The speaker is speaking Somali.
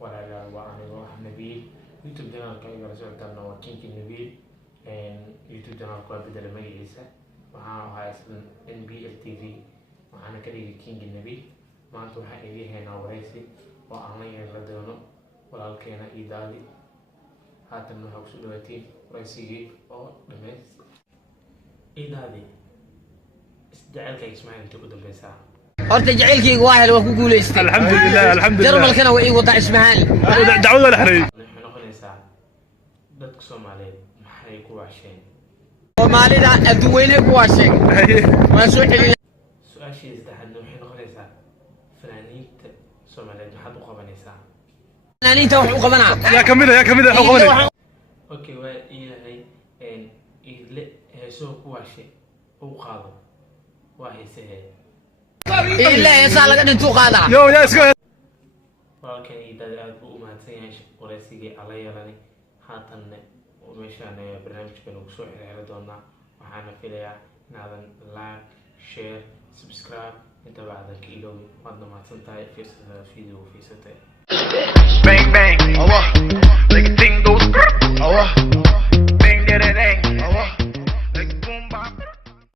ولا وأنا نبيل يوتيوب channel كأي رسول تنا وكينج نبيل يوتيوب channel كوا بدل ما يعيسى وها هاي اسم NBL TV وأنا كريم كينج نبيل ما أنتوا حقيقي هنا ورئيسي وأنا يلدونه ولا كنا إيدادي هذا من هو سلوتي ورئيسي أو دمس إيدادي جعلك اسمعي أنت قدام بيسا horta jacaylkayga waa hel waa ku guuleystay alxamdulillah jarmalkana waa ii wada ismahaan dacwada la xiriir waxay noqonaysaa dadka Soomaaliyeed maxay ku waasheen Soomaalida adduunweyne ku waasheen waa soo xilin su'aashii saddexaad waxay noqonaysaa fanaaniinta Soomaaliyeed maxaad u qabanaysaa fanaaniinta wax u qabanaa yaa kamida wax u qabanay okay waa ilaahay idle heesoo ku waashay oo qaado waa heesee إلا يسأل لك أنتوا قادة. يو يا اسكت. ولكن إذا أبو ما تسينش ورسيجي على يلاني هاتن ومشان برنامج كانوا بسوء على دونا وحنا في ليا نادن لايك شير سبسكرايب أنت بعد الكيلو ما ما تنتهي في فيديو في ستة. Bang bang.